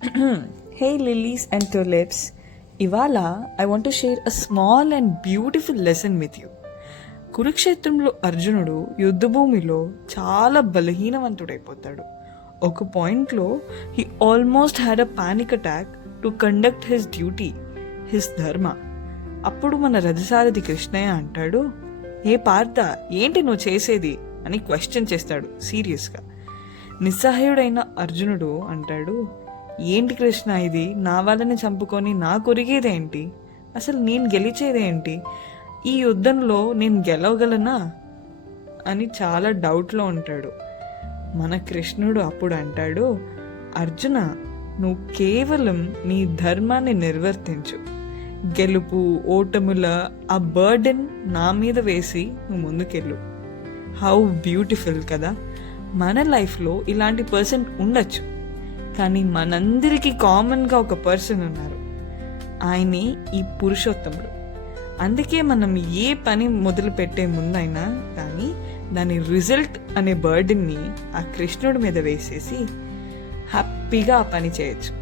Hey lilies and tulips. ఇవాళ I want to share a small and beautiful lesson with you. కురుక్షేత్రంలో అర్జునుడు యుద్ధభూమిలో చాలా బలహీనవంతుడైపోతాడు. ఒక పాయింట్లో he almost had a panic attack to conduct his duty, his ధర్మ. అప్పుడు మన రథసారథి కృష్ణయ్య అంటాడు, ఏ పార్థ, ఏంటి నువ్వు చేసేది అని క్వశ్చన్ చేస్తాడు సీరియస్గా. నిస్సహాయుడైన అర్జునుడు అంటాడు, ఏంటి కృష్ణ ఇది, నా వాళ్ళని చంపుకొని నా కొరిగేదేంటి, అసలు నేను గెలిచేదేంటి, ఈ యుద్ధంలో నేను గెలవగలనా అని చాలా డౌట్లో ఉంటాడు. మన కృష్ణుడు అప్పుడు అంటాడు, అర్జున, నువ్వు కేవలం నీ ధర్మాన్ని నిర్వర్తించు, గెలుపు ఓటముల ఆ బర్డెన్ నా మీద వేసి నువ్వు ముందుకెళ్ళు. హౌ బ్యూటిఫుల్ కదా. మన లైఫ్లో ఇలాంటి పర్సన్ ఉండొచ్చు, కానీ మనందరికీ కామన్గా ఒక పర్సన్ ఉన్నారు, ఆయనే ఈ పురుషోత్తముడు. అందుకే మనం ఏ పని మొదలు పెట్టే ముందైనా కానీ దాని రిజల్ట్ అనే బర్డెన్ని ఆ కృష్ణుడి మీద వేసేసి హ్యాపీగా ఆ పని చేయొచ్చు.